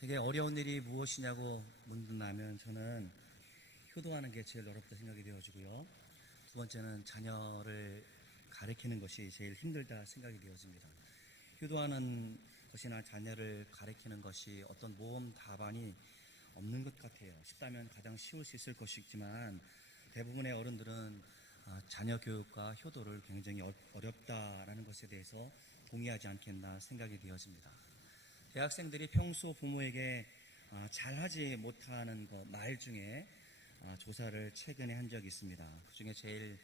제게 어려운 일이 무엇이냐고 묻는다면 저는 효도하는 게 제일 어렵다 생각이 되어지고요. 두 번째는 자녀를 가르치는 것이 제일 힘들다 생각이 되어집니다. 효도하는 것이나 자녀를 가르치는 것이 어떤 모험 답안이 없는 것 같아요. 쉽다면 가장 쉬울 수 있을 것이지만 대부분의 어른들은 자녀 교육과 효도를 굉장히 어렵다라는 것에 대해서 동의하지 않겠나 생각이 되어집니다. 대학생들이 평소 부모에게 잘하지 못하는 말 중에 조사를 최근에 한 적이 있습니다. 그 중에 제일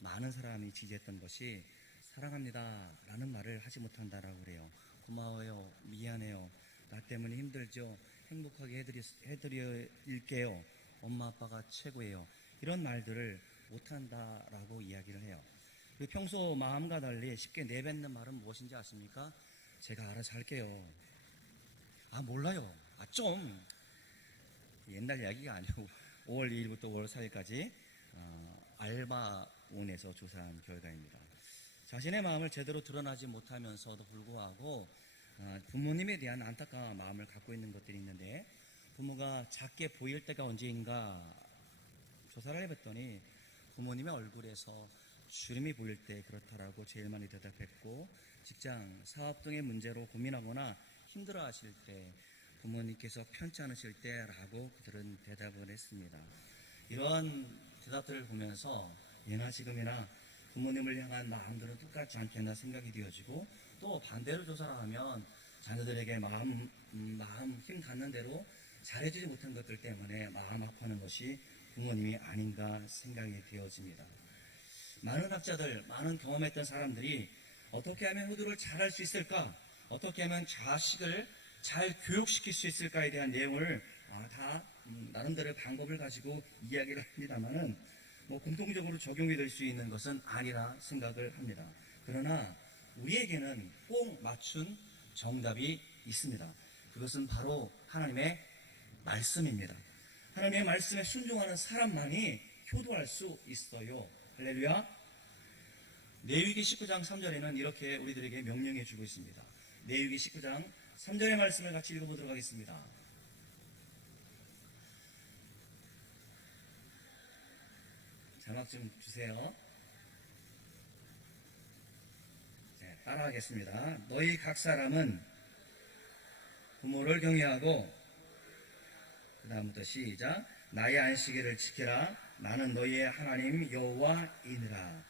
많은 사람이 지지했던 것이 사랑합니다 라는 말을 하지 못한다라고 그래요. 고마워요, 미안해요, 나 때문에 힘들죠, 행복하게 해드릴게요, 엄마 아빠가 최고예요, 이런 말들을 못한다라고 이야기를 해요. 그리고 평소 마음과 달리 쉽게 내뱉는 말은 무엇인지 아십니까? 제가 알아서 할게요. 몰라요. 좀 옛날 이야기가 아니고 5월 2일부터 5월 4일까지 알바온에서 조사한 결과입니다. 자신의 마음을 제대로 드러나지 못하면서도 불구하고 부모님에 대한 안타까운 마음을 갖고 있는 것들이 있는데, 부모가 작게 보일 때가 언제인가 조사를 해봤더니 부모님의 얼굴에서 주름이 보일 때 그렇다라고 제일 많이 대답했고, 직장, 사업 등의 문제로 고민하거나 힘들어 하실 때, 부모님께서 편치 않으실 때라고 그들은 대답을 했습니다. 이런 대답들을 보면서 예나 지금이나 부모님을 향한 마음들은 똑같지 않겠나 생각이 되어지고, 또 반대로 조사를 하면 자녀들에게 마음 힘 갖는 대로 잘해주지 못한 것들 때문에 마음 아파하는 것이 부모님이 아닌가 생각이 되어집니다. 많은 학자들, 많은 경험했던 사람들이 어떻게 하면 효도를 잘할 수 있을까, 어떻게 하면 자식을 잘 교육시킬 수 있을까에 대한 내용을 다 나름대로의 방법을 가지고 이야기를 합니다만은 공통적으로 적용이 될 수 있는 것은 아니라 생각을 합니다. 그러나 우리에게는 꼭 맞춘 정답이 있습니다. 그것은 바로 하나님의 말씀입니다. 하나님의 말씀에 순종하는 사람만이 효도할 수 있어요. 할렐루야. 레위기 19장 3절에는 이렇게 우리들에게 명령해 주고 있습니다. 레위기 19장 3절의 말씀을 같이 읽어보도록 하겠습니다. 자막 좀 주세요. 따라하겠습니다. 너희 각 사람은 부모를 경외하고, 그 다음부터 시작. 나의 안식일을 지키라. 나는 너희의 하나님 여호와이니라.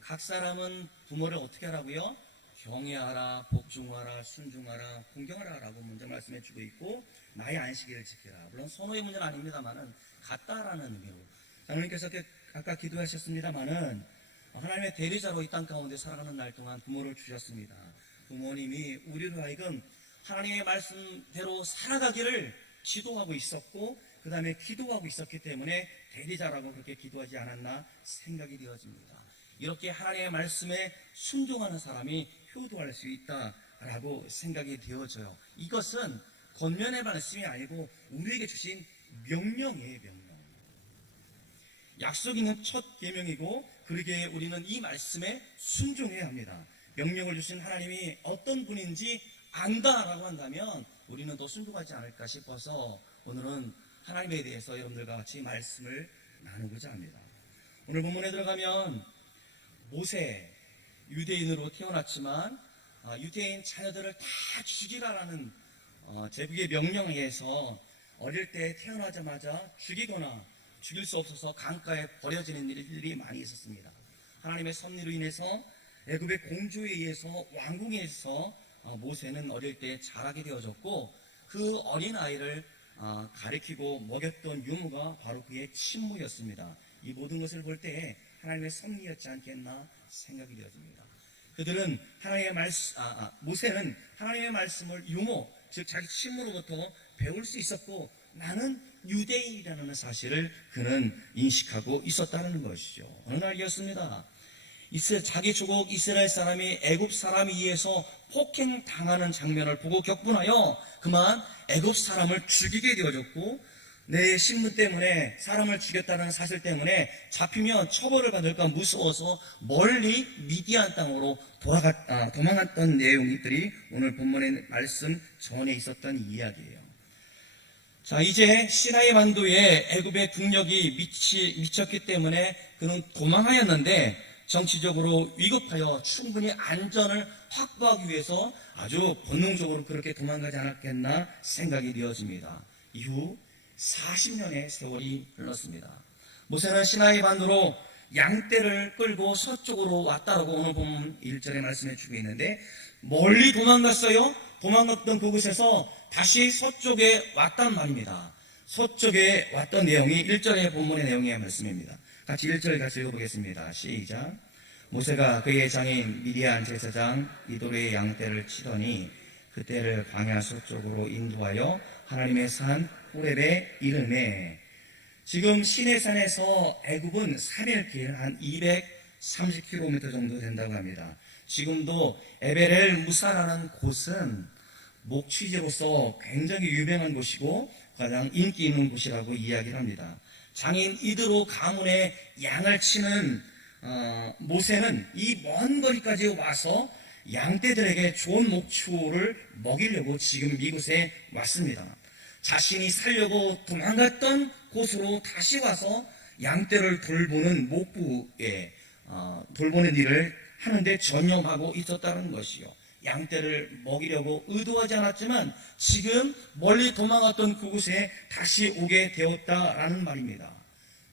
각 사람은 부모를 어떻게 하라고요? 경외하라, 복종하라, 순종하라, 공경하라 라고 먼저 말씀해 주고 있고, 나의 안식일을 지키라. 물론 선호의 문제는 아닙니다만은 같다라는 의미로, 장로님께서 아까 기도하셨습니다만은 하나님의 대리자로 이 땅 가운데 살아가는 날 동안 부모를 주셨습니다. 부모님이 우리로 하여금 하나님의 말씀대로 살아가기를 기도하고 있었고, 그 다음에 기도하고 있었기 때문에 대리자라고 그렇게 기도하지 않았나 생각이 되어집니다. 이렇게 하나님의 말씀에 순종하는 사람이 효도할 수 있다라고 생각이 되어져요. 이것은 겉면의 말씀이 아니고 우리에게 주신 명령이에요, 명령. 약속 있는 첫 계명이고, 그러기에 우리는 이 말씀에 순종해야 합니다. 명령을 주신 하나님이 어떤 분인지 안다라고 한다면 우리는 더 순종하지 않을까 싶어서 오늘은 하나님에 대해서 여러분들과 같이 말씀을 나누고자 합니다. 오늘 본문에 들어가면 모세, 유대인으로 태어났지만 유대인 자녀들을 다 죽이라라는 제국의 명령에 의해서 어릴 때 태어나자마자 죽이거나 죽일 수 없어서 강가에 버려지는 일들이 많이 있었습니다. 하나님의 섭리로 인해서 애굽의 공주에 의해서 왕궁에 의해서 모세는 어릴 때 자라게 되어졌고, 그 어린 아이를 가리키고 먹였던 유무가 바로 그의 친모였습니다. 이 모든 것을 볼 때 하나님의 섭리였지 않겠나 생각이 되어집니다. 그들은 모세는 하나님의 말씀을 유모, 즉 자기 친모로부터 배울 수 있었고, 나는 유대인이라는 사실을 그는 인식하고 있었다는 것이죠. 어느 날이었습니다. 자기 조국 이스라엘 사람이 애굽 사람에 의해서 폭행당하는 장면을 보고 격분하여 그만 애굽 사람을 죽이게 되어졌고, 내 신분 때문에 사람을 죽였다는 사실 때문에 잡히면 처벌을 받을까 무서워서 멀리 미디안 땅으로 도망갔던 내용들이 오늘 본문의 말씀 전에 있었던 이야기예요. 자, 이제 시나이 반도에 애굽의 국력이 미쳤기 때문에 그는 도망하였는데 정치적으로 위급하여 충분히 안전을 확보하기 위해서 아주 본능적으로 그렇게 도망가지 않았겠나 생각이 되어집니다. 이후 40년의 세월이 흘렀습니다. 모세는 시나이 반도로 양떼를 끌고 서쪽으로 왔다라고 오늘 본문 1절에 말씀해 주고 있는데, 멀리 도망갔어요. 도망갔던 그곳에서 다시 서쪽에 왔단 말입니다. 서쪽에 왔던 내용이 1절의 본문의 내용의 말씀입니다. 같이 1절 같이 읽어보겠습니다. 시작. 모세가 그의 장인 미디안 제사장 이도르의 양떼를 치더니 그때를 광야 서쪽으로 인도하여 하나님의 산 호렙에 이르매. 지금 시내산에서 애굽은 3일 길 한 230km 정도 된다고 합니다. 지금도 에베렐 무사라는 곳은 목취지로서 굉장히 유명한 곳이고 가장 인기 있는 곳이라고 이야기를 합니다. 장인 이드로 가문의 양을 치는 모세는 이 먼 거리까지 와서 양떼들에게 좋은 목초를 먹이려고 지금 이곳에 왔습니다. 자신이 살려고 도망갔던 곳으로 다시 와서 양떼를 돌보는 목부에 돌보는 일을 하는데 전념하고 있었다는 것이요. 양떼를 먹이려고 의도하지 않았지만 지금 멀리 도망갔던 그곳에 다시 오게 되었다라는 말입니다.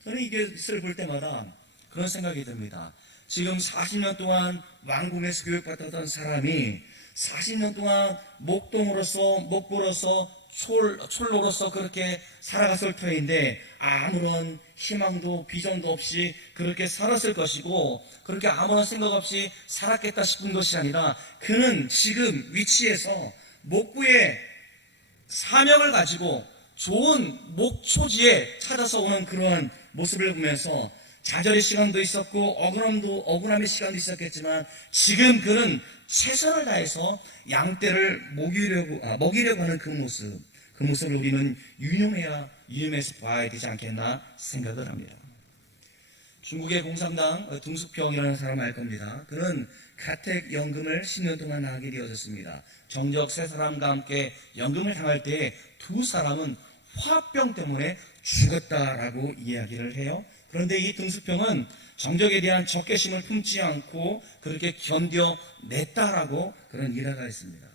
저는 이것을 볼 때마다 그런 생각이 듭니다. 지금 40년 동안 왕궁에서 교육받았던 사람이 40년 동안 목동으로서 목보로서 촐로로서 그렇게 살아갔을 터인데 아무런 희망도 비전도 없이 그렇게 살았을 것이고, 그렇게 아무런 생각 없이 살았겠다 싶은 것이 아니라 그는 지금 위치에서 목부의 사명을 가지고 좋은 목초지에 찾아서 오는 그러한 모습을 보면서 좌절의 시간도 있었고 억울함의 시간도 있었겠지만 지금 그는 최선을 다해서 양떼를 먹이려고 하는 그 모습을 우리는 유념해서 봐야 되지 않겠나 생각을 합니다. 중국의 공산당 등수평이라는 사람을 알 겁니다. 그는 가택연금을 10년 동안 하게 되어졌습니다. 정적 세 사람과 함께 연금을 당할 때 두 사람은 화병 때문에 죽었다라고 이야기를 해요. 그런데 이 등수평은 정적에 대한 적개심을 품지 않고 그렇게 견뎌냈다라고 그런 일화가 있습니다.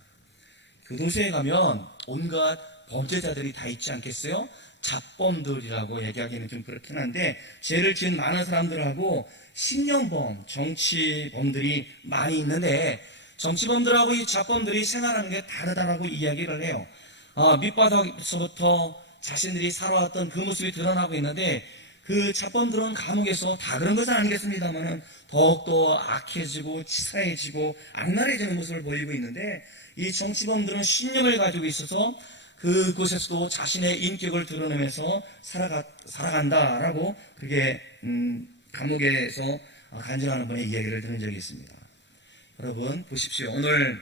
그 도시에 가면 온갖 범죄자들이 다 있지 않겠어요? 잡범들이라고 얘기하기는 좀 그렇긴 한데, 죄를 지은 많은 사람들하고 신념범, 정치범들이 많이 있는데, 정치범들하고 이 잡범들이 생활하는 게 다르다라고 이야기를 해요. 밑바닥에서부터 자신들이 살아왔던 그 모습이 드러나고 있는데, 그 잡범들은 감옥에서 다 그런 것은 아니겠습니다만은 더욱더 악해지고 치사해지고 악랄해지는 모습을 보이고 있는데, 이 정치범들은 신념을 가지고 있어서 그곳에서도 자신의 인격을 드러내면서 살아간다라고 그게 감옥에서 간증하는 분의 이야기를 들은 적이 있습니다. 여러분 보십시오. 오늘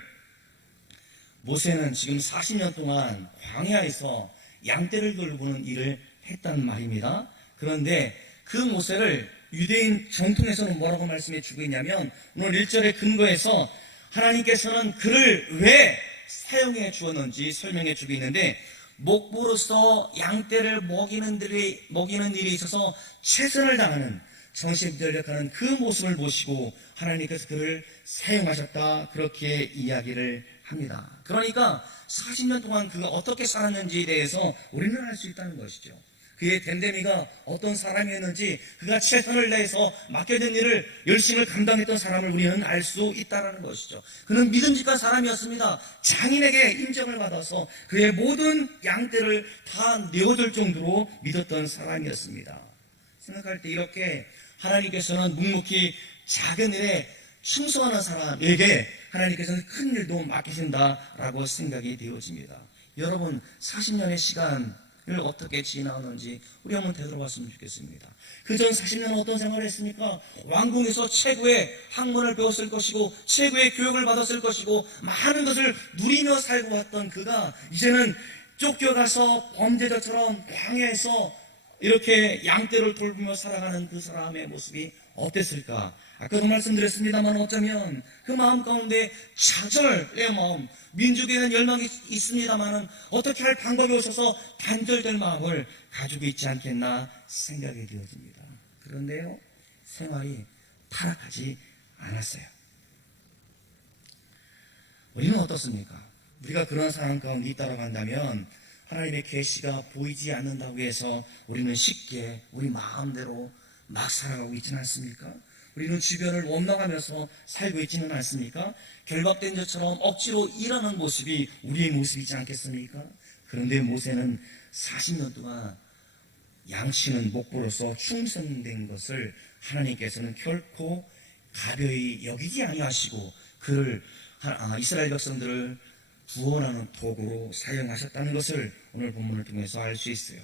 모세는 지금 40년 동안 광야에서 양떼를 돌보는 일을 했단 말입니다. 그런데 그 모세를 유대인 정통에서는 뭐라고 말씀해 주고 있냐면, 오늘 1절의 근거에서 하나님께서는 그를 왜 사용해 주었는지 설명해 주고 있는데, 목부로서 양떼를 먹이는 일에 있어서 최선을 다하는 정신전력하는 그 모습을 보시고 하나님께서 그를 사용하셨다, 그렇게 이야기를 합니다. 그러니까 40년 동안 그가 어떻게 살았는지에 대해서 우리는 알 수 있다는 것이죠. 그의 댐댐이가 어떤 사람이었는지, 그가 최선을 다해서 맡겨진 일을 열심히 감당했던 사람을 우리는 알 수 있다는 것이죠. 그는 믿음직한 사람이었습니다. 장인에게 인정을 받아서 그의 모든 양떼를 다 내어줄 정도로 믿었던 사람이었습니다. 생각할 때 이렇게 하나님께서는 묵묵히 작은 일에 충성하는 사람에게 하나님께서는 큰 일도 맡기신다라고 생각이 되어집니다. 여러분 40년의 시간을 어떻게 지나오는지 우리 한번 되돌아봤으면 좋겠습니다. 그전 40년은 어떤 생활을 했습니까? 왕궁에서 최고의 학문을 배웠을 것이고 최고의 교육을 받았을 것이고 많은 것을 누리며 살고 왔던 그가 이제는 쫓겨가서 범죄자처럼 광야에서 이렇게 양떼를 돌보며 살아가는 그 사람의 모습이 어땠을까? 아까도 말씀드렸습니다만 어쩌면 그 마음 가운데 좌절의 마음, 민족에는 열망이 있습니다만 어떻게 할 방법이 없어서 단절될 마음을 가지고 있지 않겠나 생각이 되어집니다. 그런데요, 생활이 타락하지 않았어요. 우리는 어떻습니까? 우리가 그런 상황 가운데 있다고 한다면 하나님의 계시가 보이지 않는다고 해서 우리는 쉽게 우리 마음대로 막 살아가고 있지는 않습니까? 우리는 주변을 원망하면서 살고 있지는 않습니까? 결박된 자처럼 억지로 일하는 모습이 우리의 모습이지 않겠습니까? 그런데 모세는 40년 동안 양치는 목보로서 충성된 것을 하나님께서는 결코 가벼이 여기지 아니하시고 그를 이스라엘 백성들을 구원하는 도구로 사용하셨다는 것을 오늘 본문을 통해서 알 수 있어요.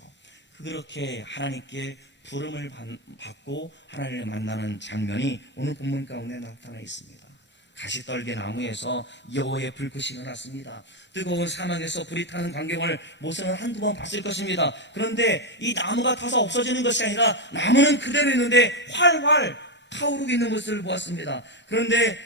그렇게 하나님께 부름을 받고 하나님을 만나는 장면이 오늘 본문 가운데 나타나 있습니다. 가시떨개 나무에서 여호와의 불꽃이 일어났습니다. 뜨거운 사막에서 불이 타는 광경을 모세는 한두 번 봤을 것입니다. 그런데 이 나무가 타서 없어지는 것이 아니라 나무는 그대로 있는데 활활 타오르고 있는 것을 보았습니다. 그런데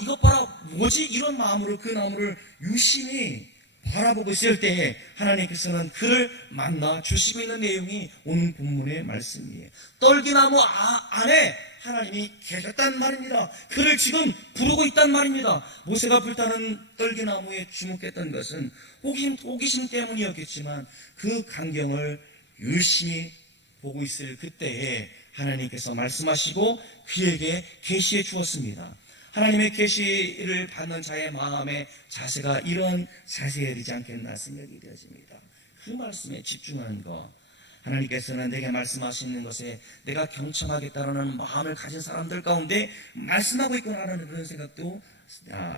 이것 봐라, 뭐지? 이런 마음으로 그 나무를 유심히 바라보고 있을 때에 하나님께서는 그를 만나 주시고 있는 내용이 오늘 본문의 말씀이에요. 떨기나무 안에 하나님이 계셨단 말입니다. 그를 지금 부르고 있단 말입니다. 모세가 불타는 떨기나무에 주목했던 것은 호기심 때문이었겠지만 그 광경을 유심히 보고 있을 그때에 하나님께서 말씀하시고 그에게 계시해 주었습니다. 하나님의 계시를 받는 자의 마음의 자세가 이런 자세여야 되지 않겠나 생각이 되어집니다. 그 말씀에 집중하는 것, 하나님께서는 내게 말씀하시는 것에 내가 경청하겠다라는 마음을 가진 사람들 가운데 말씀하고 있구나라는 그런 생각도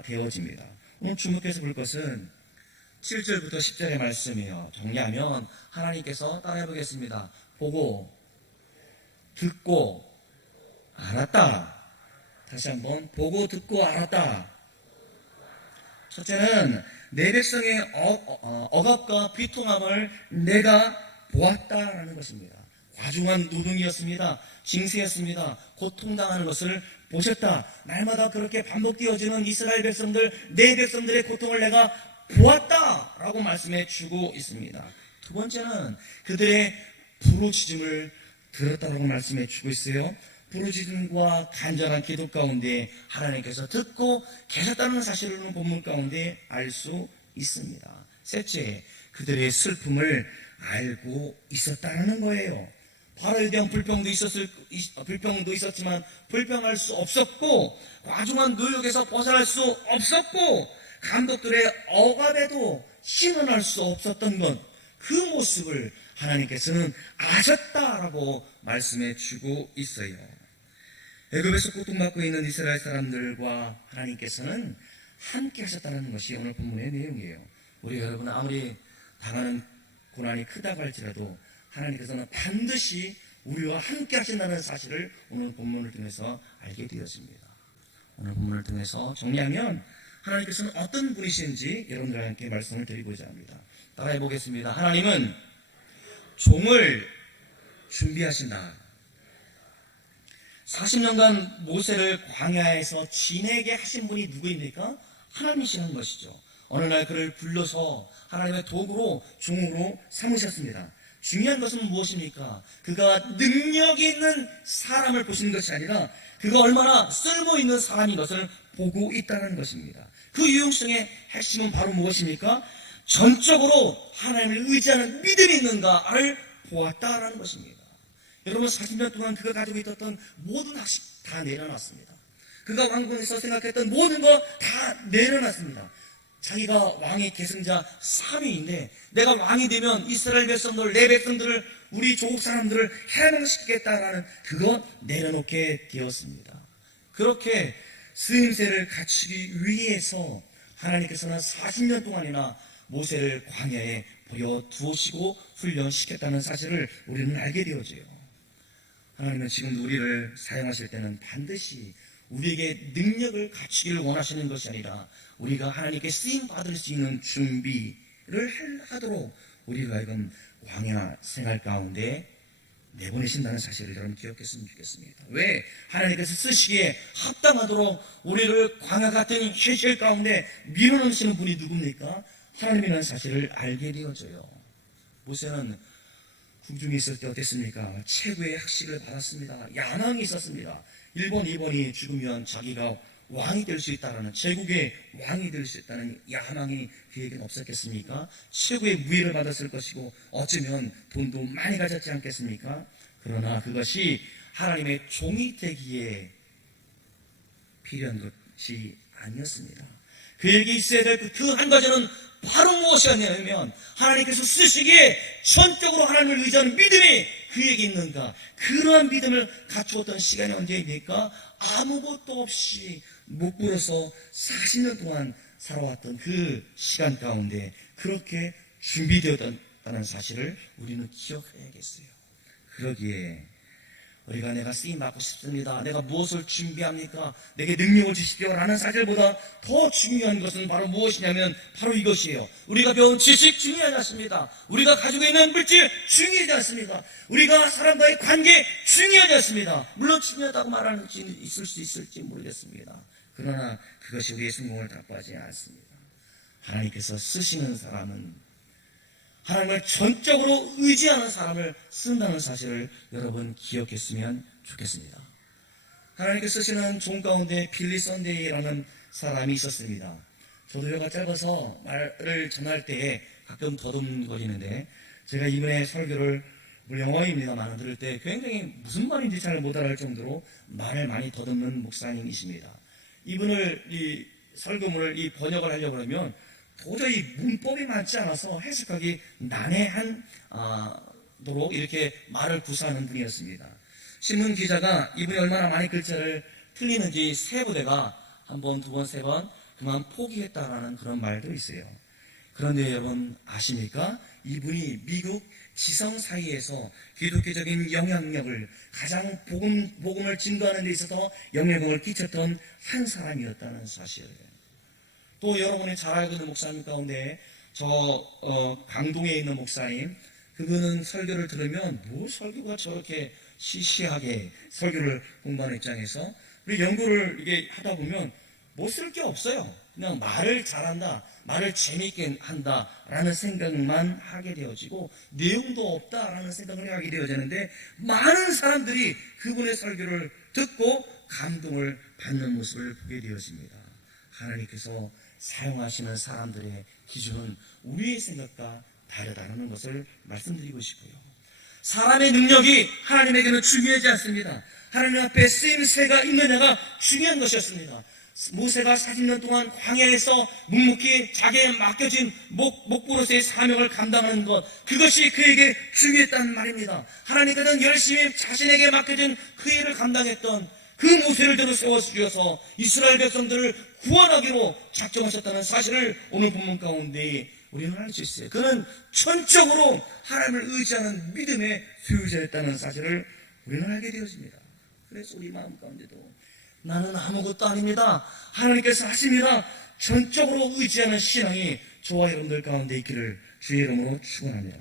되어집니다. 오늘 주목해서 볼 것은 7절부터 10절의 말씀이에요. 정리하면 하나님께서 따라해보겠습니다. 보고 듣고 알았다. 다시 한번 보고 듣고 알았다. 첫째는 내 백성의 억압과 비통함을 내가 보았다라는 것입니다. 과중한 노동이었습니다. 징세였습니다. 고통당하는 것을 보셨다. 날마다 그렇게 반복되어지는 이스라엘 백성들, 내 백성들의 고통을 내가 보았다라고 말씀해 주고 있습니다. 두 번째는 그들의 부르짖음을 들었다라고 말씀해 주고 있어요. 부르짖음과 간절한 기도 가운데 하나님께서 듣고 계셨다는 사실을 본문 가운데 알 수 있습니다. 셋째, 그들의 슬픔을 알고 있었다는 거예요. 바로에 대한 불평도 있었지만 불평할 수 없었고 과중한 노역에서 벗어날 수 없었고 감독들의 억압에도 신원할 수 없었던 것, 그 모습을 하나님께서는 아셨다라고 말씀해 주고 있어요. 애굽에서 고통받고 있는 이스라엘 사람들과 하나님께서는 함께 하셨다는 것이 오늘 본문의 내용이에요. 우리 여러분 아무리 당하는 고난이 크다고 할지라도 하나님께서는 반드시 우리와 함께 하신다는 사실을 오늘 본문을 통해서 알게 되었습니다. 오늘 본문을 통해서 정리하면 하나님께서는 어떤 분이신지 여러분들과 함께 말씀을 드리고자 합니다. 따라해 보겠습니다. 하나님은 종을 준비하신다. 40년간 모세를 광야에서 지내게 하신 분이 누구입니까? 하나님이시는 것이죠. 어느 날 그를 불러서 하나님의 도구로 종으로 삼으셨습니다. 중요한 것은 무엇입니까? 그가 능력이 있는 사람을 보시는 것이 아니라 그가 얼마나 쓸모있는 사람인 것을 보고 있다는 것입니다. 그 유용성의 핵심은 바로 무엇입니까? 전적으로 하나님을 의지하는 믿음이 있는가를 보았다라는 것입니다. 여러분 40년 동안 그가 가지고 있었던 모든 학식 다 내려놨습니다. 그가 왕궁에서 생각했던 모든 거 다 내려놨습니다. 자기가 왕의 계승자 3위인데 내가 왕이 되면 이스라엘 백성들, 내 백성들을, 우리 조국 사람들을 해방시키겠다라는 그거 내려놓게 되었습니다. 그렇게 스임새를 갖추기 위해서 하나님께서는 40년 동안이나 모세를 광야에 버려두시고 훈련시켰다는 사실을 우리는 알게 되어져요. 하나님은 지금 우리를 사용하실 때는 반드시 우리에게 능력을 갖추기를 원하시는 것이 아니라 우리가 하나님께 쓰임받을 수 있는 준비를 하도록 우리가 이건 광야 생활 가운데 내보내신다는 사실을 여러분 기억했으면 좋겠습니다. 왜? 하나님께서 쓰시기에 합당하도록 우리를 광야 같은 현실 가운데 밀어넣으시는 분이 누굽니까? 하나님이라는 사실을 알게 되어져요. 모세는 궁중에 있을 때 어땠습니까? 최고의 학식을 받았습니다. 야망이 있었습니다. 1번, 2번이 죽으면 자기가 왕이 될 수 있다라는, 제국의 왕이 될 수 있다는 야망이 그에게는 없었겠습니까? 최고의 무예를 받았을 것이고 어쩌면 돈도 많이 가졌지 않겠습니까? 그러나 그것이 하나님의 종이 되기에 필요한 것이 아니었습니다. 그에게 있어야 될 그 한 가지는 바로 무엇이었냐면 하나님께서 쓰시기에 전적으로 하나님을 의지하는 믿음이 그에게 있는가. 그러한 믿음을 갖추었던 시간이 언제입니까? 아무것도 없이 목불에서 40년 동안 살아왔던 그 시간 가운데 그렇게 준비되었다는 사실을 우리는 기억해야겠어요. 그러기에 우리가 내가 쓰임받고 싶습니다, 내가 무엇을 준비합니까, 내게 능력을 주십시오 라는 사실보다 더 중요한 것은 바로 무엇이냐면 바로 이것이에요. 우리가 배운 지식 중요하지 않습니다. 우리가 가지고 있는 물질 중요하지 않습니다. 우리가 사람과의 관계 중요하지 않습니다. 물론 중요하다고 말하는 수 있을지 모르겠습니다. 그러나 그것이 우리의 성공을 답하지 않습니다. 하나님께서 쓰시는 사람은 하나님을 전적으로 의지하는 사람을 쓴다는 사실을 여러분 기억했으면 좋겠습니다. 하나님께서 쓰시는 종 가운데 빌리 선데이라는 사람이 있었습니다. 저도 혀가 짧아서 말을 전할 때에 가끔 더듬거리는데 제가 이번에 설교를 영어입니다만 들을 때 굉장히 무슨 말인지 잘 못 알아할 정도로 말을 많이 더듬는 목사님이십니다. 이분을 이 설교문을 이 번역을 하려고 하면 도저히 문법이 많지 않아서 해석하기 난해한 도록 이렇게 말을 구사하는 분이었습니다. 신문 기자가 이분이 얼마나 많이 글자를 틀리는지 세부대가 한 번, 두 번, 세 번 그만 포기했다라는 그런 말도 있어요. 그런데 여러분 아십니까? 이분이 미국 지성 사이에서 기독교적인 영향력을 가장 복음을 증거하는 데 있어서 영향력을 끼쳤던 한 사람이었다는 사실. 또 여러분이 잘 알고 있는 목사님 가운데 강동에 있는 목사님, 그분은 설교를 들으면 뭐 설교가 저렇게 시시하게 설교를 공부하는 입장에서 우리 연구를 이게 하다 보면 뭐 쓸 게 없어요. 그냥 말을 잘한다, 말을 재미있게 한다라는 생각만 하게 되어지고 내용도 없다라는 생각을 하게 되어지는데 많은 사람들이 그분의 설교를 듣고 감동을 받는 모습을 보게 되어집니다. 하나님께서 사용하시는 사람들의 기준은 우리의 생각과 다르다는 것을 말씀드리고 싶고요. 사람의 능력이 하나님에게는 중요하지 않습니다. 하나님 앞에 쓰임새가 있느냐가 중요한 것이었습니다. 모세가 40년 동안 광야에서 묵묵히 자기에 맡겨진 목보로서의 사명을 감당하는 것, 그것이 그에게 중요했단 말입니다. 하나님께서는 열심히 자신에게 맡겨진 그 일을 감당했던 그 모세를 들어 세워주셔서 이스라엘 백성들을 구원하기로 작정하셨다는 사실을 오늘 본문 가운데 우리는 알 수 있어요. 그는 전적으로 하나님을 의지하는 믿음의 소유자였다는 사실을 우리는 알게 되어집니다. 그래서 우리 마음 가운데도 나는 아무것도 아닙니다, 하나님께서 하십니다, 전적으로 의지하는 신앙이 저와 여러분들 가운데 있기를 주의 이름으로 축원합니다.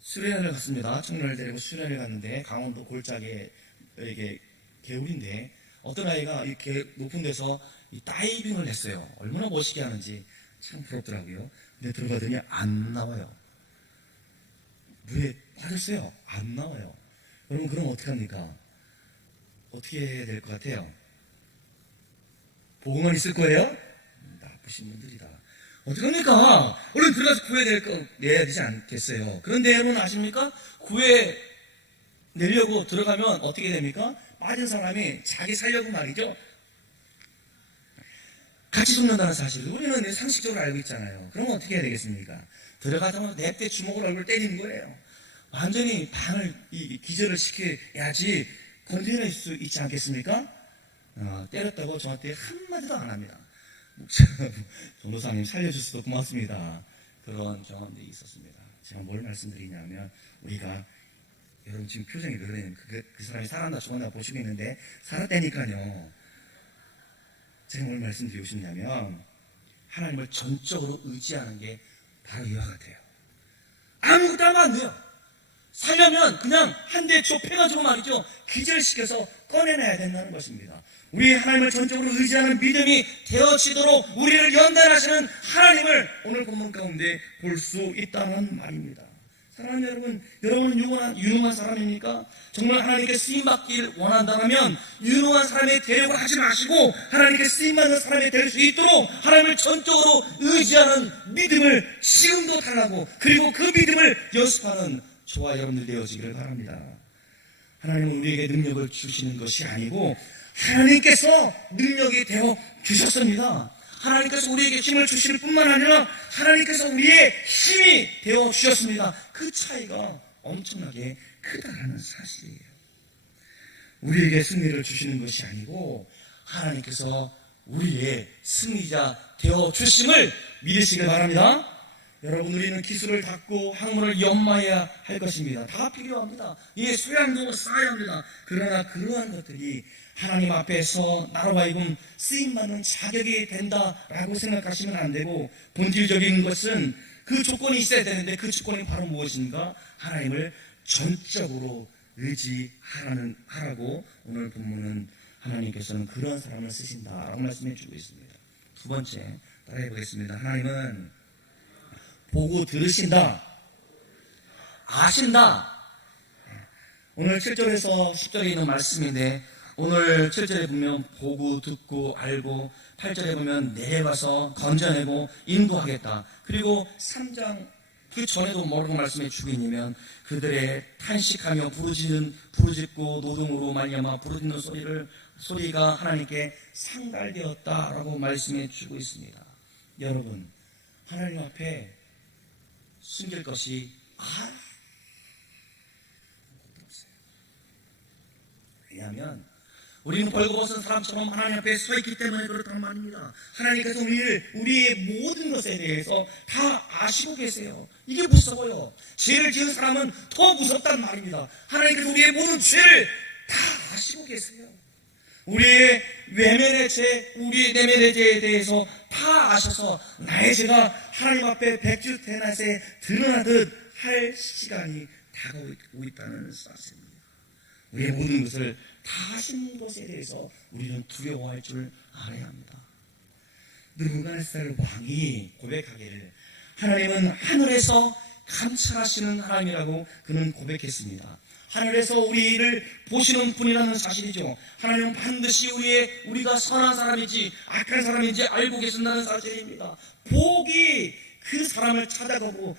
수련을 갔습니다. 청년을 데리고 수련을 갔는데 강원도 골짜기에 이게 개울인데 어떤 아이가 이렇게 높은 데서 이 다이빙을 했어요. 얼마나 멋있게 하는지 참 부럽더라고요. 근데 들어가더니 안 나와요. 물에 빠졌어요. 안 나와요. 여러분 그럼 어떻게 합니까? 어떻게 해야 될 것 같아요? 보고만 있을 거예요? 나쁘신 분들이다. 어떡합니까? 얼른 들어가서 내야 되지 않겠어요? 그런데 여러분 아십니까? 내려고 들어가면 어떻게 됩니까? 빠진 사람이 자기 살려고 말이죠, 같이 죽는다는 사실을 우리는 상식적으로 알고 있잖아요. 그러면 어떻게 해야 되겠습니까? 들어가자마자 냅대 주먹으로 얼굴 때리는 거예요. 완전히 반을 기절을 시켜야지 건져낼 수 있지 않겠습니까? 때렸다고 저한테 한마디도 안 합니다. 전도사님 살려주셔서 고맙습니다. 그런 경험들이 있었습니다. 제가 뭘 말씀드리냐면 우리가 여러분 지금 표정이 왜 그래요? 그 사람이 살았나 죽었나 보시고 있는데 살았다니까요. 제가 뭘 말씀드리고 싶냐면 하나님을 전적으로 의지하는 게 바로 이와 같아요. 아무것도 하면 안 돼요. 살려면 그냥 한 대 좁혀가지고 말이죠, 기절시켜서 꺼내놔야 된다는 것입니다. 우리 하나님을 전적으로 의지하는 믿음이 되어지도록 우리를 연단하시는 하나님을 오늘 본문 가운데 볼 수 있다는 말입니다. 사랑하는 여러분, 여러분은 유능한 사람입니까? 정말 하나님께 쓰임받기를 원한다면 유능한 사람의 대력을 하지 마시고 하나님께 쓰임받는 사람이 될 수 있도록 하나님을 전적으로 의지하는 믿음을 지금도 달라고, 그리고 그 믿음을 연습하는 저와 여러분들 되어지기를 바랍니다. 하나님은 우리에게 능력을 주시는 것이 아니고 하나님께서 능력이 되어 주셨습니다. 하나님께서 우리에게 힘을 주실 뿐만 아니라 하나님께서 우리의 힘이 되어 주셨습니다. 그 차이가 엄청나게 크다라는 사실이에요. 우리에게 승리를 주시는 것이 아니고 하나님께서 우리의 승리자 되어 주심을 믿으시길 바랍니다. 여러분, 우리는 기술을 닦고 학문을 연마해야 할 것입니다. 다 필요합니다. 이 소양도 쌓아야 합니다. 그러나 그러한 것들이 하나님 앞에서 나로 하여금 쓰임받는 자격이 된다라고 생각하시면 안 되고, 본질적인 것은 그 조건이 있어야 되는데 그 조건이 바로 무엇인가? 하나님을 전적으로 의지하라고 오늘 본문은 하나님께서는 그런 사람을 쓰신다라고 말씀해 주고 있습니다. 두 번째, 따라해 보겠습니다. 하나님은 보고 들으신다, 아신다. 오늘 7절에서 10절에 있는 말씀인데, 오늘 7절에 보면 보고 듣고 알고, 8절에 보면 내려가서 건져내고 인도하겠다. 그리고 3장 그 전에도 뭐라고 말씀해 주고 있냐면, 그들의 탄식하며 부르짖고 노동으로 말미암아 부르짖는 소리가 하나님께 상달되었다라고 말씀해 주고 있습니다. 여러분, 하나님 앞에 숨길 것이 아무것도 없어요. 왜냐하면 우리는 벌거벗은 사람처럼 하나님 앞에 서 있기 때문에 그렇단 말입니다. 하나님께서 우리의 모든 것에 대해서 다 아시고 계세요. 이게 무서워요. 죄를 지은 사람은 더 무섭단 말입니다. 하나님께서 우리의 모든 죄를 다 아시고 계세요. 우리의 외면의 죄, 우리의 내면의 죄에 대해서 다 아셔서 나의 죄가 하나님 앞에 백주대낮에 드러나듯 할 시간이 다가오고 있다는 사실입니다. 우리의 모든 것을 다 하신 것에 대해서 우리는 두려워할 줄 알아야 합니다. 느부갓네살 왕이 고백하기를 하나님은 하늘에서 감찰하시는 하나님이라고 그는 고백했습니다. 하늘에서 우리를 보시는 분이라는 사실이죠. 하나님은 반드시 우리가 선한 사람인지 악한 사람인지 알고 계신다는 사실입니다. 복이 그 사람을 찾아가고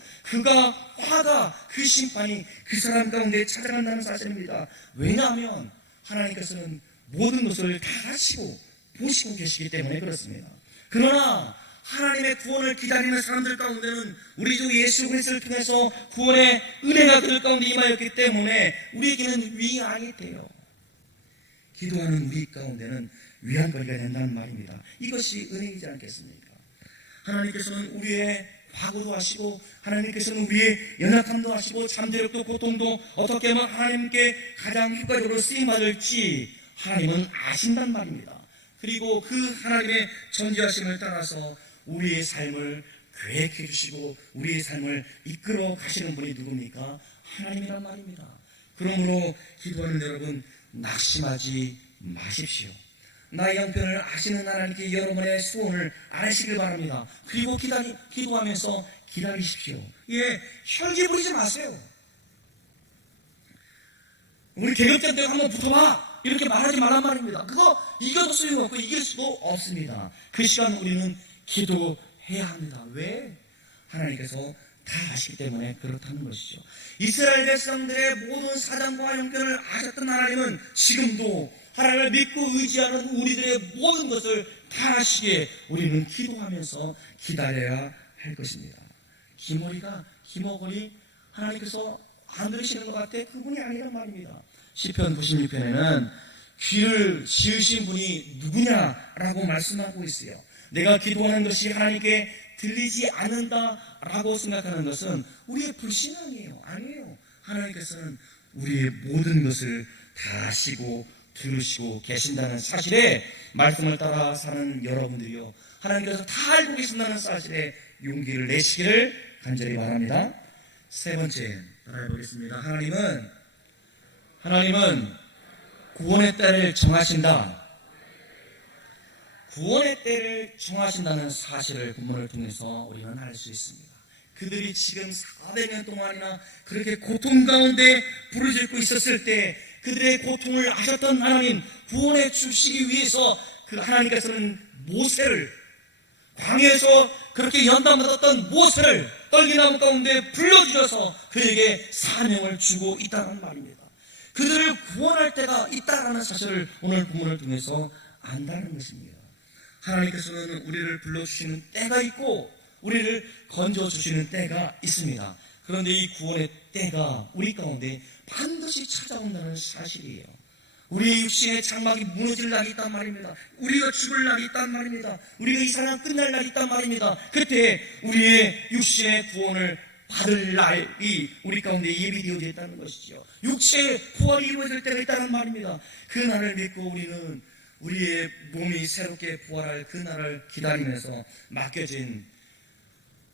화가 그 심판이 그 사람 가운데 찾아간다는 사실입니다. 왜냐하면 하나님께서는 모든 것을 다 하시고 보시고 계시기 때문에 그렇습니다. 그러나 하나님의 구원을 기다리는 사람들 가운데는 우리 주 예수 그리스도를 통해서 구원의 은혜가 그들 가운데 임하였기 때문에 우리에게는 위안이 돼요. 기도하는 우리 가운데는 위안거리가 된다는 말입니다. 이것이 은혜이지 않겠습니까? 하나님께서는 우리의 과거도 아시고 하나님께서는 우리의 연약함도 아시고 잠재력도 고통도 어떻게 하면 하나님께 가장 효과적으로 쓰임받을지 하나님은 아신단 말입니다. 그리고 그 하나님의 전지하심을 따라서 우리의 삶을 계획해 주시고 우리의 삶을 이끌어 가시는 분이 누굽니까? 하나님이란 말입니다. 그러므로 기도하는 여러분, 낙심하지 마십시오. 나의 형편을 아시는 하나님께 여러분의 소원을 아시길 바랍니다. 그리고 기도하면서 기다리십시오. 혈기 부리지 마세요. 우리 개혁전 때 한번 붙어봐, 이렇게 말하지 말란 말입니다. 그거 이겨도 소용없고 이길 수도 없습니다. 그 시간 우리는 기도해야 합니다. 왜? 하나님께서 다 아시기 때문에 그렇다는 것이죠. 이스라엘 백성들의 모든 사정과 형편을 아셨던 하나님은 지금도 하나님을 믿고 의지하는 우리들의 모든 것을 다 아시기에 우리는 기도하면서 기다려야 할 것입니다. 기머거리 하나님께서 안 들으시는 것 같아? 그분이 아니란 말입니다. 시편 96편에는 귀를 지으신 분이 누구냐라고 말씀하고 있어요. 내가 기도하는 것이 하나님께 들리지 않는다라고 생각하는 것은 우리의 불신앙이에요. 아니에요. 하나님께서는 우리의 모든 것을 다 아시고 들으시고 계신다는 사실에 말씀을 따라 사는 여러분들이요, 하나님께서 다 알고 계신다는 사실에 용기를 내시기를 간절히 바랍니다. 세 번째 따라해보겠습니다. 하나님은 구원의 때를 정하신다. 구원의 때를 정하신다는 사실을 본문을 통해서 우리는 알 수 있습니다. 그들이 지금 400년 동안이나 그렇게 고통 가운데 부르짖고 있었을 때 그들의 고통을 아셨던 하나님, 구원해 주시기 위해서 그 하나님께서는 모세를, 광야에서 그렇게 연단받았던 모세를 떨기나무 가운데 불러주셔서 그에게 사명을 주고 있다는 말입니다. 그들을 구원할 때가 있다는 사실을 오늘 본문을 통해서 안다는 것입니다. 하나님께서는 우리를 불러주시는 때가 있고 우리를 건져주시는 때가 있습니다. 그런데 이 구원의 때가 우리 가운데 반드시 찾아온다는 사실이에요. 우리의 육신의 장막이 무너질 날이 있단 말입니다. 우리가 죽을 날이 있단 말입니다. 우리가 이 사람 끝날 날이 있단 말입니다. 그때 우리의 육신의 구원을 받을 날이 우리 가운데 예비되어져 있다는 것이죠. 육체의 부활이 이루어질 때가 있다는 말입니다. 그 날을 믿고 우리는 우리의 몸이 새롭게 부활할 그 날을 기다리면서 맡겨진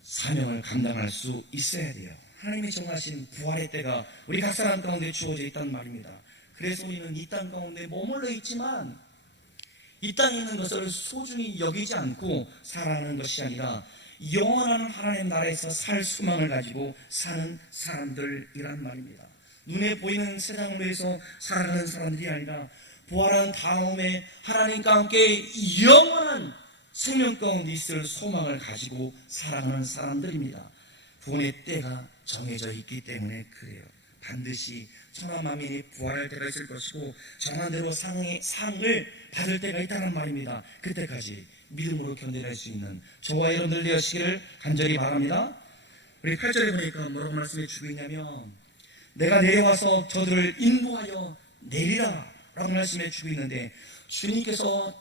사명을 감당할 수 있어야 돼요. 하나님이 정하신 부활의 때가 우리 각 사람 가운데 주어져 있단 말입니다. 그래서 우리는 이 땅 가운데 머물러 있지만 이 땅에 있는 것을 소중히 여기지 않고 살아가는 것이 아니라 영원한 하나님 나라에서 살 소망을 가지고 사는 사람들이란 말입니다. 눈에 보이는 세상을 위해서 살아가는 사람들이 아니라 부활한 다음에 하나님과 함께 영원한 생명 가운데 있을 소망을 가지고 살아가는 사람들입니다. 구원의 때가 정해져 있기 때문에 그래요. 반드시 천하만민이 부활할 때가 있을 것이고 정한 대로 상을 받을 때가 있다는 말입니다. 그때까지 믿음으로 견뎌낼 수 있는 저와 여러분들 되시기를 간절히 바랍니다. 우리 8절에 보니까 뭐라고 말씀해 주고 있냐면 내가 내려와서 저들을 인도하여 내리라 라고 말씀해 주고 있는데 주님께서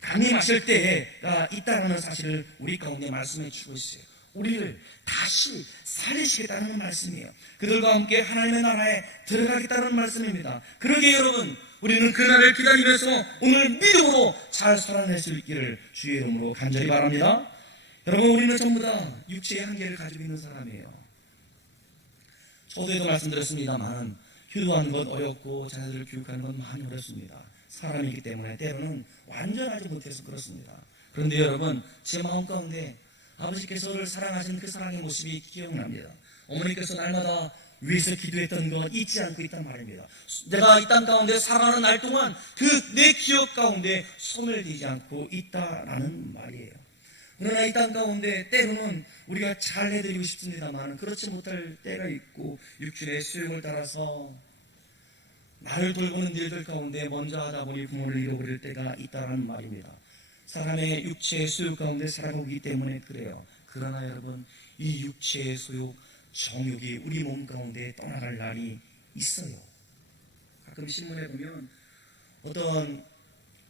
강림하실 때가 있다는 사실을 우리 가운데 말씀해 주고 있어요. 우리를 다시 살리시겠다는 말씀이에요. 그들과 함께 하나님의 나라에 들어가겠다는 말씀입니다. 그러기에 여러분 우리는 그날을 기다리면서 오늘 믿음으로 잘 살아낼 수 있기를 주의 이름으로 간절히 바랍니다. 여러분 우리는 전부 다 육체의 한계를 가지고 있는 사람이에요. 저도에도 말씀드렸습니다만 효도하는 것 어렵고 자녀들을 교육하는 건 많이 어렵습니다. 사람이기 때문에 때로는 완전하지 못해서 그렇습니다. 그런데 여러분 제 마음 가운데 아버지께서를 사랑하신 그 사랑의 모습이 기억납니다. 어머니께서 날마다 위에서 기도했던 것 잊지 않고 있단 말입니다. 내가 이 땅 가운데 살아가는 날 동안 그 내 기억 가운데 소멸되지 않고 있다라는 말이에요. 그러나 이 땅 가운데 때로는 우리가 잘 해드리고 싶습니다만 그렇지 못할 때가 있고 육신의 수욕을 따라서 나를 돌보는 일들 가운데 먼저 하다 보니 부모를 잃어버릴 때가 있다는 말입니다. 사람의 육체의 수욕 가운데 살아가기 때문에 그래요. 그러나 여러분 이 육체의 수욕, 정욕이 우리 몸 가운데 떠나갈 날이 있어요. 가끔 신문에 보면 어떤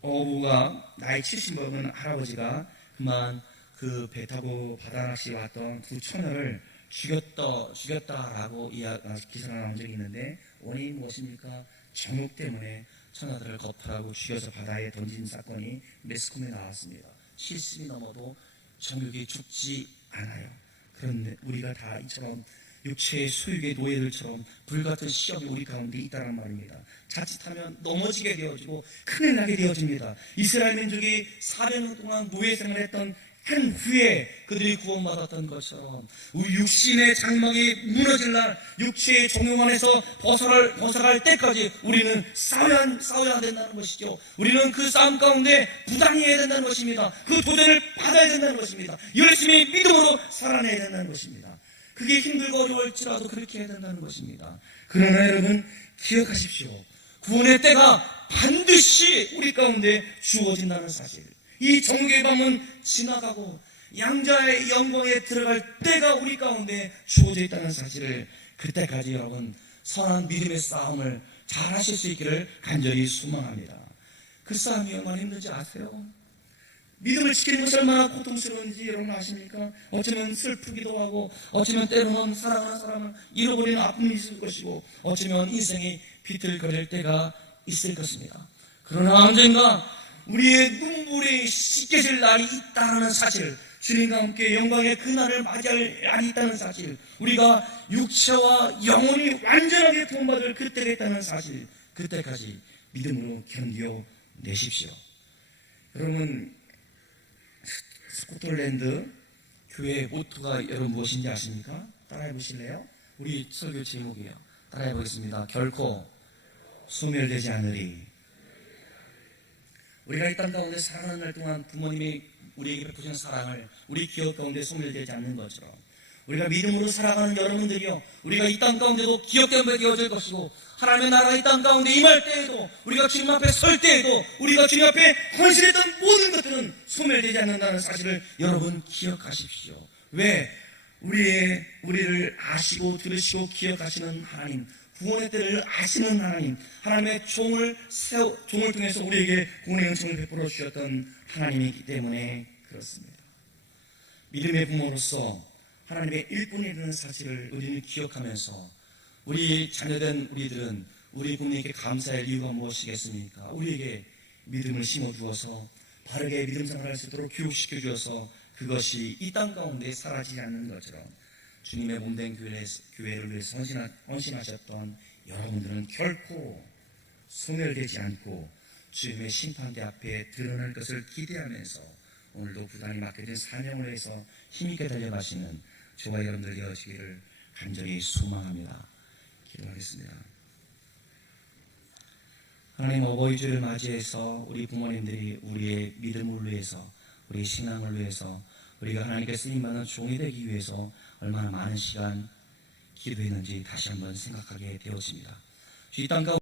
어부가 나이 70 먹은 할아버지가 그만 그 배 타고 바다 낚시 왔던 두 처녀를 죽였다라고 기사가 나온 적이 있는데 원인이 무엇입니까? 정욕 때문에 처녀들을 겁탈하고 죽여서 바다에 던진 사건이 매스컴에 나왔습니다. 70이 넘어도 정욕이 죽지 않아요. 그런데 우리가 다 이처럼 육체의 수욕의 노예들처럼 불같은 시험이 우리 가운데 있다는 말입니다. 자칫하면 넘어지게 되어지고 큰일 나게 되어집니다. 이스라엘 민족이 400년 동안 노예 생활을 했던 한 후에 그들이 구원받았던 것처럼 우리 육신의 장막이 무너질 날 육체의 종용 안에서 벗어갈 때까지 우리는 싸워야 된다는 것이죠. 우리는 그 싸움 가운데 부단해야 된다는 것입니다. 그 도전을 받아야 된다는 것입니다. 열심히 믿음으로 살아내야 된다는 것입니다. 그게 힘들고 어려울지라도 그렇게 해야 된다는 것입니다. 그러나 여러분 기억하십시오. 구원의 때가 반드시 우리 가운데 주어진다는 사실. 이 정죄의 밤은 지나가고 양자의 영광에 들어갈 때가 우리 가운데 주어져 있다는 사실을 그때까지 여러분 선한 믿음의 싸움을 잘 하실 수 있기를 간절히 소망합니다. 그 싸움이 얼마나 힘든지 아세요? 믿음을 지키는 것이 얼마나 고통스러운지 여러분 아십니까? 어쩌면 슬프기도 하고 어쩌면 때로는 사랑하는 사람을 잃어버리는 아픔이 있을 것이고 어쩌면 인생이 비틀거릴 때가 있을 것입니다. 그러나 언젠가 우리의 눈물이 씻겨질 날이 있다는 사실, 주님과 함께 영광의 그날을 맞이할 날이 있다는 사실, 우리가 육체와 영혼이 완전하게 구원받을 그때가 있다는 사실, 그때까지 믿음으로 견뎌내십시오. 여러분, 스코틀랜드 교회의 모토가 여러분 무엇인지 아십니까? 따라해 보실래요? 우리 설교 제목이에요. 따라해 보겠습니다. 결코 소멸되지 않으리. 우리가 이 땅 가운데 살아가는 날 동안 부모님이 우리에게 베푸신 사랑을 우리 기억 가운데 소멸되지 않는 것처럼, 우리가 믿음으로 살아가는 여러분들이요, 우리가 이 땅 가운데도 기억되어 되어질 것이고, 하나님의 나라가 이 땅 가운데 임할 때에도, 우리가 주님 앞에 설 때에도, 우리가 주님 앞에 헌신했던 모든 것들은 소멸되지 않는다는 사실을 여러분 기억하십시오. 왜? 우리를 아시고 들으시고 기억하시는 하나님, 구원의 때를 아시는 하나님, 하나님의 종을 통해서 우리에게 구원의 은총을 베풀어 주셨던 하나님이기 때문에 그렇습니다. 믿음의 부모로서 하나님의 일꾼이라는 사실을 우리는 기억하면서, 우리 자녀된 우리들은 우리 부모님께 감사할 이유가 무엇이겠습니까? 우리에게 믿음을 심어주어서 바르게 믿음 생활할 수 있도록 교육시켜 주어서 그것이 이 땅 가운데 사라지지 않는 것처럼, 주님의 몸된 교회를 위해서 헌신하셨던 여러분들은 결코 소멸되지 않고 주님의 심판대 앞에 드러날 것을 기대하면서 오늘도 부단히 맡겨진 사명을 위해서 힘있게 달려가시는 저와 여러분들 되어지기를 간절히 소망합니다. 기도하겠습니다. 하나님, 어버이 주를 맞이해서 우리 부모님들이 우리의 믿음을 위해서, 우리의 신앙을 위해서, 우리가 하나님께 쓰임받는 종이 되기 위해서 얼마나 많은 시간 기도했는지 다시 한번 생각하게 되었습니다. 이 땅 가운데